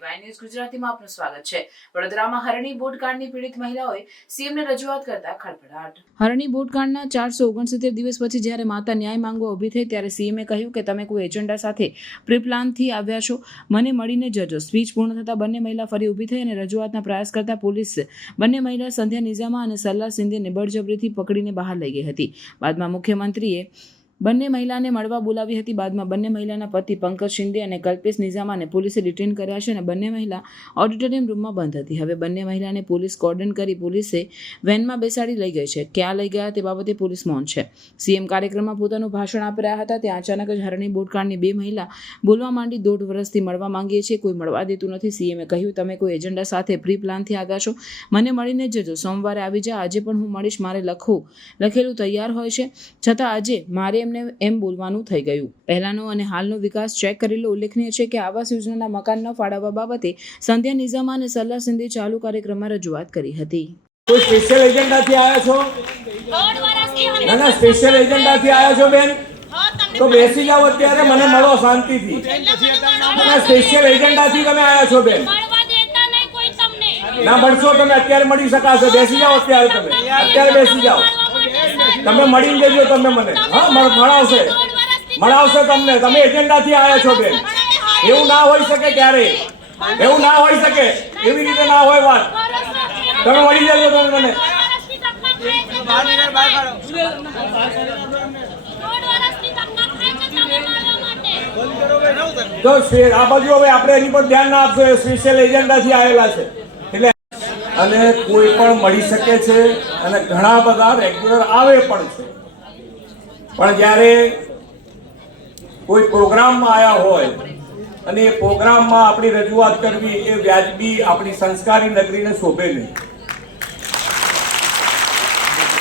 News ગુજરાતીમાં આપનું સ્વાગત છે. વડોદરામાં હરણી બોટકાંડની પીડિત મહિલાઓએ સીએમને રજૂઆત કરતા ખળભળાટ. હરણી બોટકાંડના ચારસો ઓગણસિત્તેર દિવસ પછી જ્યારે માતા ન્યાય માંગવા ઊભી થઈ ત્યારે સીએમએ કહ્યું કે તમે કોઈ એજન્ડા સાથે પ્રી-પ્લાનથી આવ્યા છો. મને મળીને જજો. સ્પીચ પૂર્ણ થતાં બંને મહિલા ફરી ઊભી થઈ અને રજૂઆતના પ્રયાસ કરતા પોલીસ બંને મહિલા સંધ્યા નિઝામા અને સલ્લા સિંધેને બળજબરીથી પકડીને બહાર લઈ ગઈ હતી. બાદમાં મુખ્યમંત્રીએ બંને મહિલાને મળવા બોલાવી હતી. બાદમાં બંને મહિલાના પતિ પંકજ શિંદે અને કલ્પેશ નિઝામાને પોલીસે ડિટેન કર્યા છે અને બંને મહિલા ઓડિટોરિયમ રૂમમાં બંધ હતી. હવે બંને મહિલાને પોલીસ કોર્ડન કરી પોલીસે વેનમાં બેસાડી લઈ ગઈ છે. ક્યાં લઈ ગયા તે બાબતે પોલીસ મૌન છે. સીએમ કાર્યક્રમમાં પોતાનું ભાષણ આપી રહ્યા હતા. ત્યાં અચાનક જ હરણી બોટકાંડની બે મહિલા બોલવા માંડી દોઢ વર્ષથી મળવા માંગીએ છીએ. કોઈ મળવા દેતું નથી. સીએમે કહ્યું, તમે કોઈ એજન્ડા સાથે પ્રી પ્લાનથી આવ્યા છો? મને મળીને જજો. સોમવારે આવી જા. આજે પણ હું મળીશ. મારે લખવું, લખેલું તૈયાર હોય છે. છતાં આજે મારે એમને એમ બોલવાનું થઈ ગયું. પહેલાંનો અને હાલનો વિકાસ ચેક કરેલો ઉલ્લેખનીય છે કે આવાસ યોજનાના મકાન ન ફાળવવા બાબતે સંધ્યા નિઝામા અને સલાહ સિંધે ચાલુ કાર્યક્રમમાં રજૂઆત કરી હતી. કોઈ સ્પેશિયલ એજન્ડાથી આવ્યા છો? ના ના સ્પેશિયલ એજન્ડાથી આવ્યા છો બેન? તો બેસી જાઓ અત્યારે, મને મળો શાંતિથી. સ્પેશિયલ એજન્ડાથી તમે આવ્યા છો બેન? ના મળશો તમે, અત્યારે મળી શકાશો. બેસી જાઓ અત્યારે તમે. અત્યારે બેસી જાઓ. તમે મળી જજો તમે મને. હા મળ- મળાવશે. મળાવશે તમને. તમે એજન્ડાથી આવ્યા છો બેન. એવું ના હોઈ શકે ક્યારે. એવું ના હોઈ શકે. એવી રીતે ના હોય વાત. તમે મળી જજો તમે મને. તો આ બાજુ હવે આપણે એની પર ધ્યાન ના આપશો. એ સ્પેશિયલ એજન્ડાથી આવેલા છે. અને કોઈ પણ મળી શકે છે અને ઘણા બધા રેગ્યુલર આવે પણ છે. પણ જ્યારે કોઈ પ્રોગ્રામમાં આવ્યા હોય અને એ પ્રોગ્રામમાં આપણી રજૂઆત કરવી એ વ્યાજબી આપણી સંસ્કારી નગરીને શોભે નહીં.